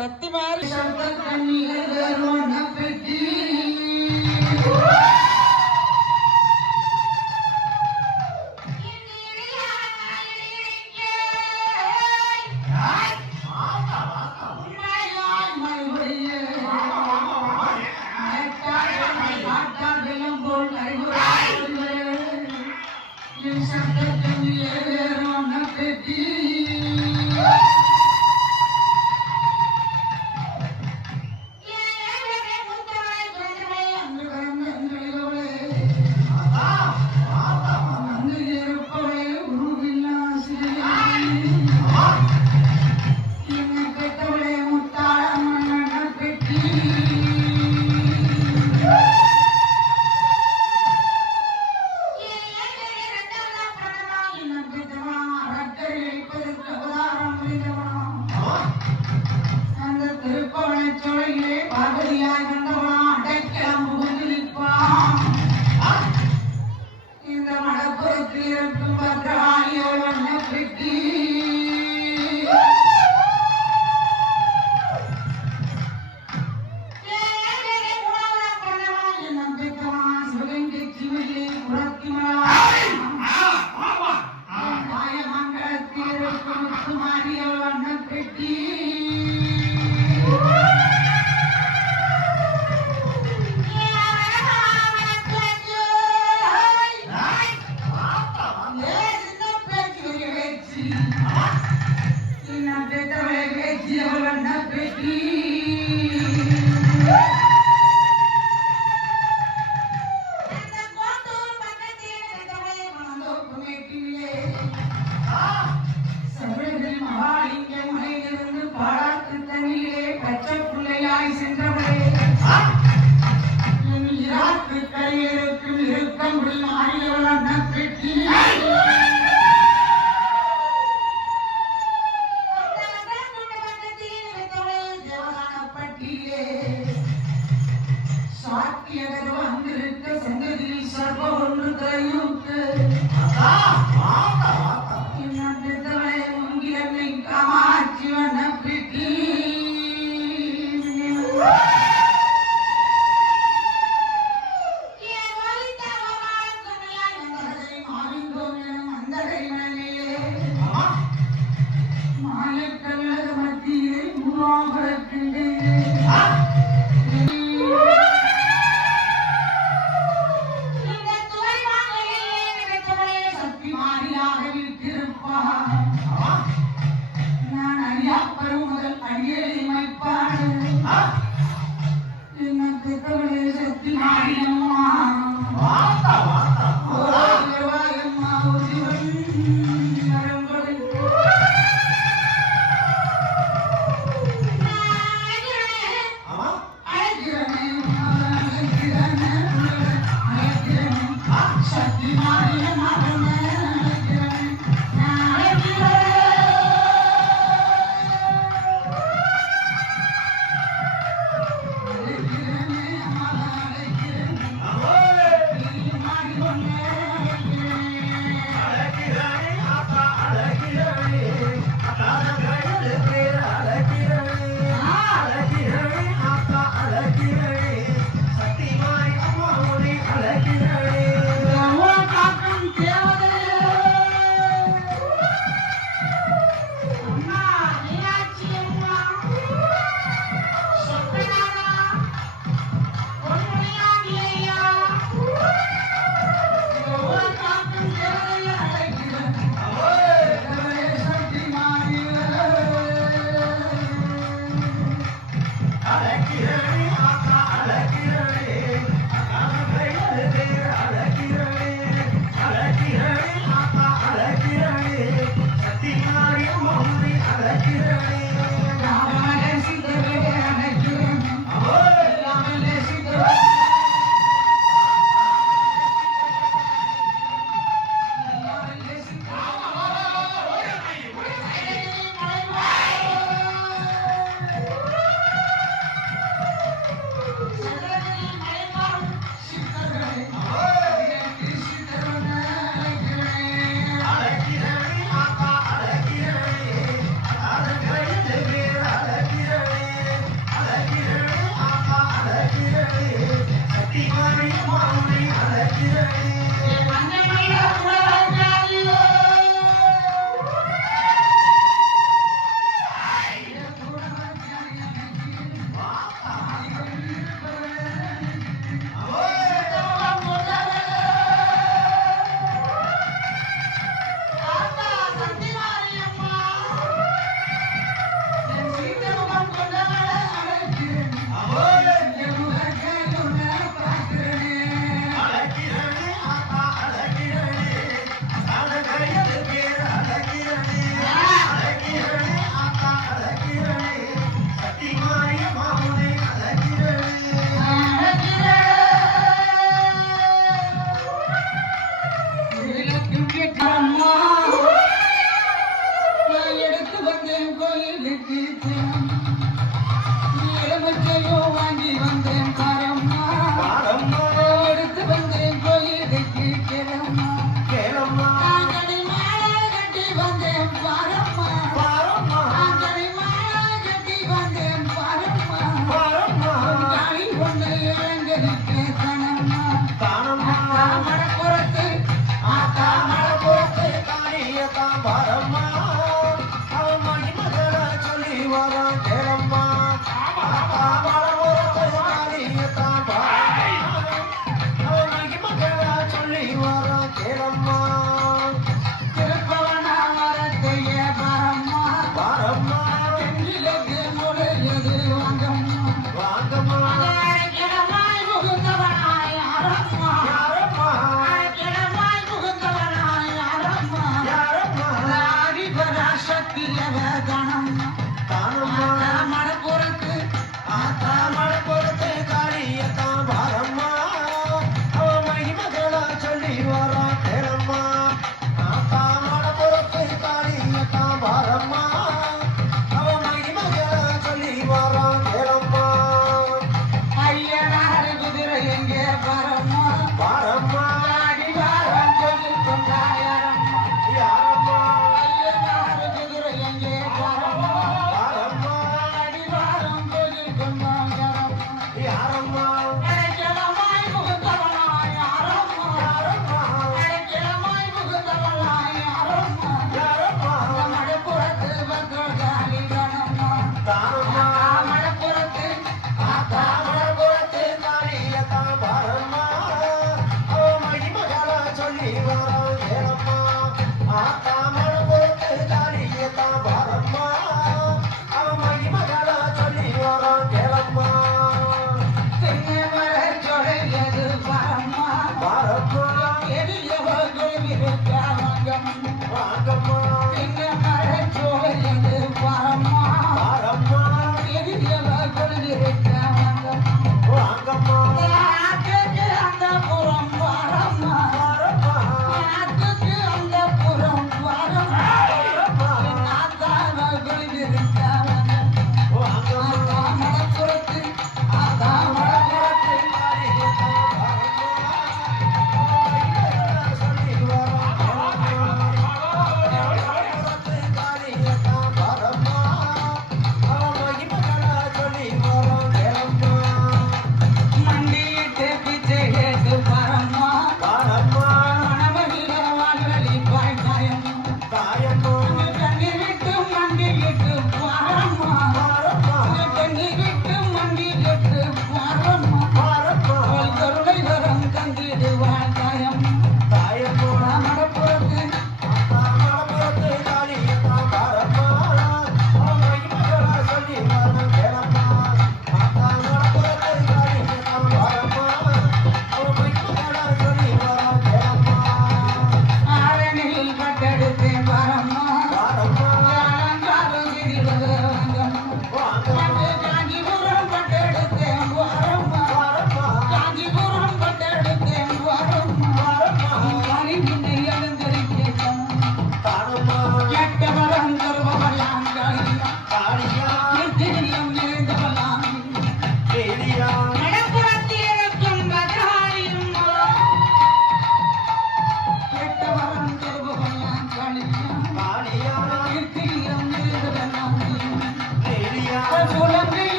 சக்தி மாதிரி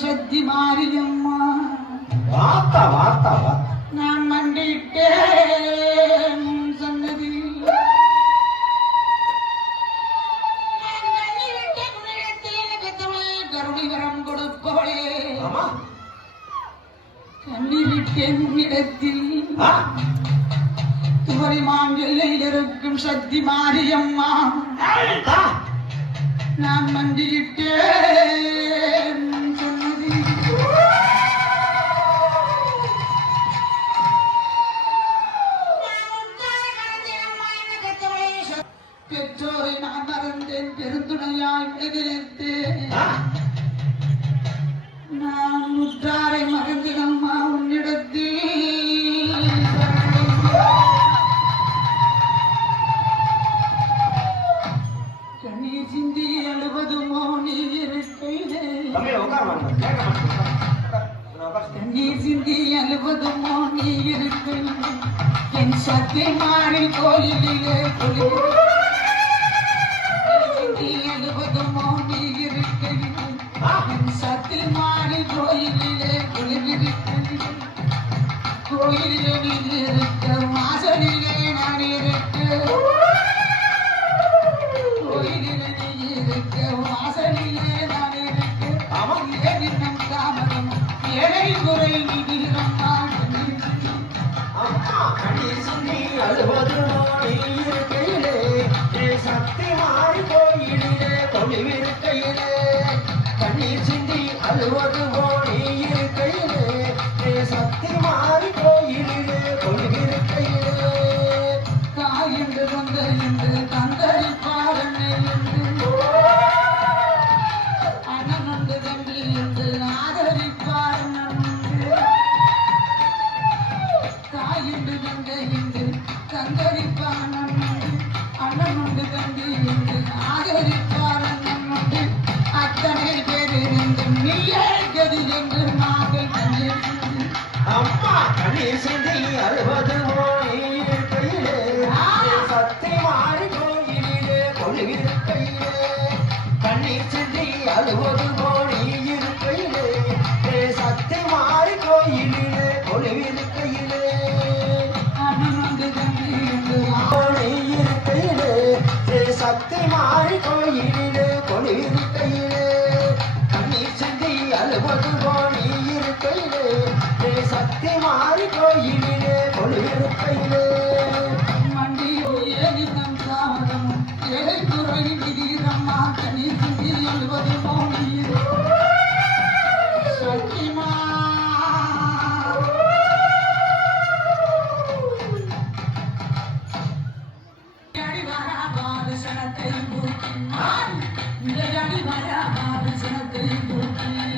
சக்தி மாரியம்மா வார்த்தா வார்த்தா வார்த்தா நான் மண்டிட்டேன் சன்னதி கருணை வரம் கொடுப்பவளே கண்ணீரிட்டேன் இடத்தில் துவரி மாங்கல்லையில் இருக்கும் சக்தி மாரியம்மா நான் மண்டியிட்டேன் சொன்னது பெற்றோரை நான் மறந்தேன் பெருந்துணையாய் நினைத்தேன் நான் முற்றாரை மறந்திடம்மா உன்னிடத்தில் கண்ணீர் சிந்தி அழுவதுமோ நீ இருக்கையிலே கண்ணீர் சிந்தி அழுவதுமோ நீ இருக்கையிலே என் சத்தை மாறி கோயிலிலே சிந்தி அழுவதுமோ நீ இருக்கையிலே என் சத்தை மாறி கோயிலிலே குளிர்விருக்கையிலே கோயிலிலே நீ இருக்க வாசலிலே நான் இருக்க கோயிலிலே நீ இருக்க வாசலிலே நான் இருக்க ஏனினும் தாமதம் ஏழை குறை நிதிரம்மா கண்ணீர் சிந்தி அழுவது நீ இருக்கையிலே சக்தி மாறி கோயிலிலே கொலிவிருக்கையிலே கண்ணீர் சிந்தி அழுவது நீ இருக்கையிலே சக்தி மாறி கோயிலிலே கொலிவிருக்கையிலே தாயென்று வந்த என்று தந்தரிப்பாரனை என்று அண்ணனுண்டு தம்பி என்று ஆதரிப்பாரன் தாயென்று வந்த என்று தந்தரிப்பாரன் அண்ணனுண்டு தம்பி என்று ஆதரிப்பாரன் அத்தனை பேர் இருந்தும் நீயே கதி என்று நாங்கள் தண்ணீர் அம்மா கண்ணீர் சிந்தி அழுவது நீ இருக்கையிலே சக்தி மாறி கோயிலிலே கொலிவிருக்கையிலே கண்ணீர் சிந்தி அழுவது நீ இருக்கையிலே சக்தி மாறி கோயிலிலே கொலிவிருக்கையிலே அண்ணனுண்டு தம்பி என்று நீ இருக்கையிலே சக்தி மாறி கோயிலிலே கொலிவிருக்கையிலே கண்ணீர் சிந்தி அழுவது நீ இருக்கையிலே சக்தி மாறி கோயிலிலே கொலிவிருக்கையிலே மண்டியில் ஏனினும் தாமதம் ஏழை குறை நிதிரம்மா கண்ணீர் சிந்தி அழுவது மௌனியில் சத்தியமா அடி வராபாது சனத்தை பூக்கினான் அடி வராபாது சனத்தை பூக்கினான்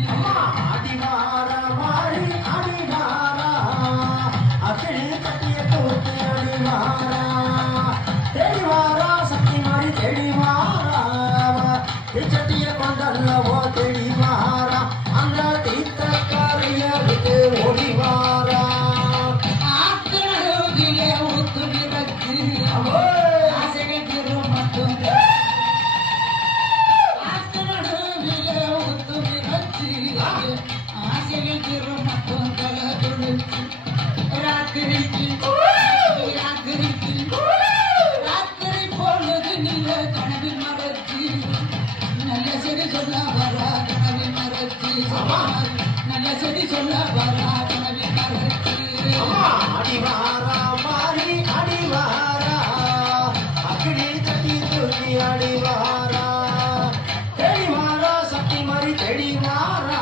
அடிவார மாறி அடிவாரா அக்கினி கட்டிய தூக்கி அடிவாரா தெளிவாரா சக்தி மாறி தெளிவாரா சட்டிய கொண்டல்லவோ தெளிவாரா அந்த தீர்த்தக்காரிய விட்டு ஓடிவாரா ஆத்திரவிலே ஊத்து விளக்கு ஆசைகள் திருமட்டும் ஆத்திரவிலே ஊத்து விளக்கு ஆசைகள் திருமட்டும் கலதுளுக்கு ராத்திரிக்கு ராத்திரிக்கு ராத்திரி பொழுது நில கனவில் மறைச்சி நல்ல செடி சொல்ல வரா கனவில் மறைச்சி நல்ல செடி சொல்ல வரா கனவில் மறைச்சி அடிவாரா மாறி அடிவாரா அக்கினி கட்டி தூக்கி அடிவாரா தெளிவாரா சக்தி மாறி தெளிவாரா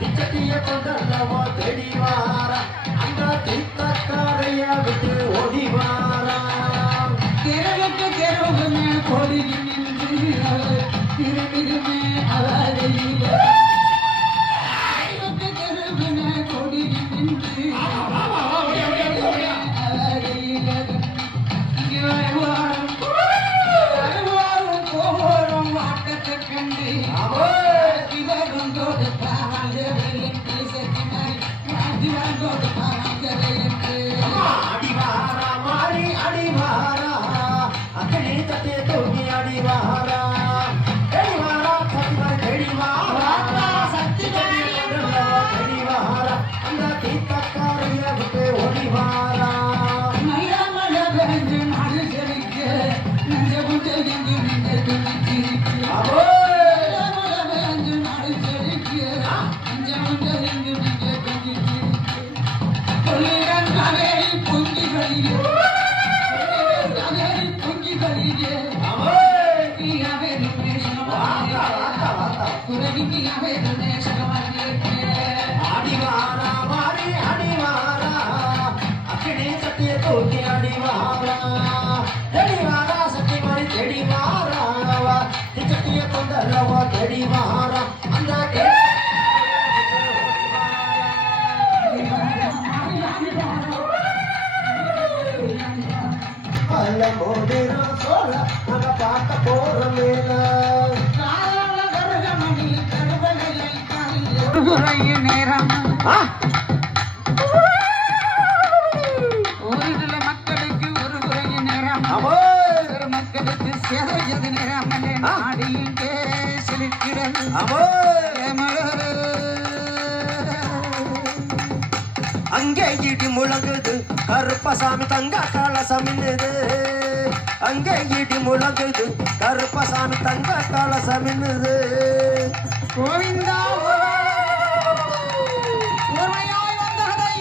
பிச்சட்டிய கொண்டல்லவோ தெளிவாரா அந்த தீர்த்தக்காரைய விட்டு ஓடிவாரா தெருவுக்கு தெருவு மேல் கொடியில் நின்று அவர் திரும்பிடுமே அவரையில் தெருவுக்கு தெருவு மேல் கொடியில் நின்று அவரையில் வருவாரும் போவோரும் வாட்டத்தை கண்டு இவரும் கொடுப்பார்கள் சத்திமாரி கொடுப்பார்கள் அடிவாரா மாறி அடிவாரா அக்கினி கட்டி தூக்கி அடிவாரா தெளிவாரா சக்தி மாறி தெளிவாரா தெளிவாரா அந்த தீர்த்தக்காரைய விட்டு ஓடிவாரா மயிலாமலை பெஞ்சு நாடு செழிக்க நெஞ்ச கொண்டு எங்கு நின்று துணிச்சிருக்க மயிலாமலை பெஞ்சு நாடு செழிக்க நெஞ்ச கொண்டு எங்கு நின்று துணிச்சிருக்க கொள்ளிடம் காவேரி பொங்கிகளிலே காவேரி பொங்கிகளிலே காவேரி மேஷம் திச்சட்டிய கொண்டல்லவா தேடி வாரா அந்த அல்ல மோதிரம் சோழ நாங்க பார்க்க போற மேல குறையும் நேரம் ஒரு சில மக்களுக்கு ஒரு குறையும் நேரம் ஒரு மக்களுக்கு சேவையது நேரம் நாடி இங்கே செலுக்கிறது அங்கே இடி முழங்குது கருப்பசாமி தங்க கலசம் மின்னுது அங்கே இடி முழங்குது கருப்பசாமி தங்க கலசம் மின்னுது கோவிந்தா ஒருமையாய் வந்தகதை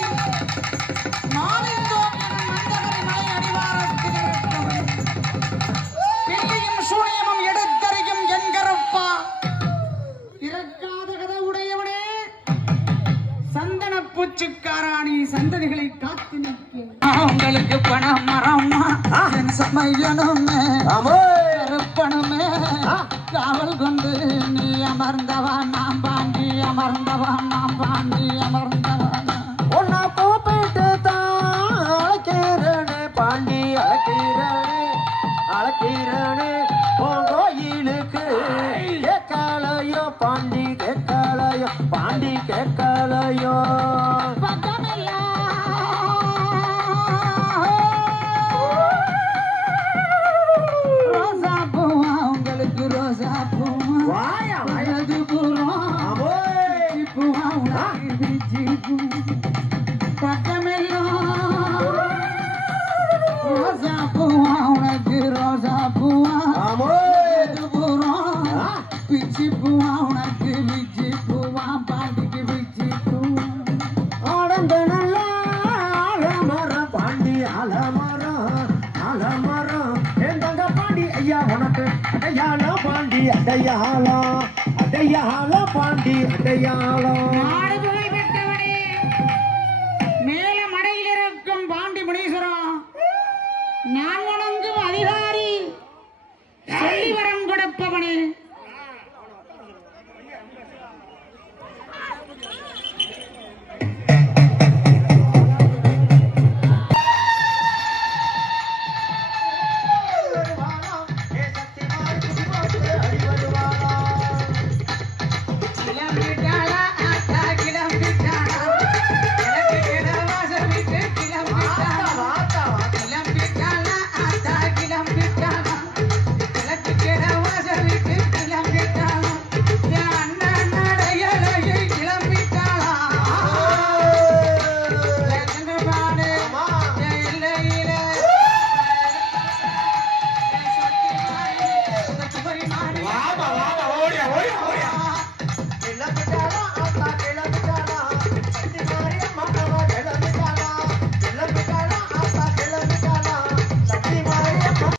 மாறிந்தோம் எனும் மந்தகரை மலை அடிவாரத்தில் இருக்கவன் பில்லியும் சூனியமும் எடுத்தறியும் என் கருப்பா இறக்காத கதை உடையவனே சந்தன பூச்சுக்காராணி சந்ததிகளை காத்து நிற்க உங்களுக்கு பணம் மரமா சமையனுமே கருப்பணுமே காவல் கொண்டு நீ அமர்ந்தவன் நாம் பாண்டி அமர்ந்தவன் நாம் பாண்டி அமர்ந்தவன் ஒன்னா கூப்பிட்டு தான் அழைக்கிறனே பாண்டி அழைக்கிறனே கோயிலுக்கு கேட்கலையோ பாண்டி கேட்கலையோ பாண்டி கேட்கலையோ ரோசா பூவா உங்களுக்கு ரோசா பூவா வலது பூரம் பூவா உனக்கு விஜி பக்கமெல்லாம் ரோசா பூவா உனக்கு ரோசா பூவா வலது பூரம் பிச்சி பூவா உனக்கு விஜி பூவா பாண்டிக்கு விஜி பூவா ஆடந்த நல்ல ஆலமரம் பாண்டி ஆலமரம் என் தங்க பாண்டி ஐயா உனக்கு அடையாளம் பாண்டி அடையாளம் பாண்டி அடையாளம் நாடு புகழ் பெற்றவனே மேல மடையில் இருக்கும் பாண்டி முனீஸ்வரம் நான் வணங்கும் அதிகாரி சொல்லி வரம் கொடுப்பவனே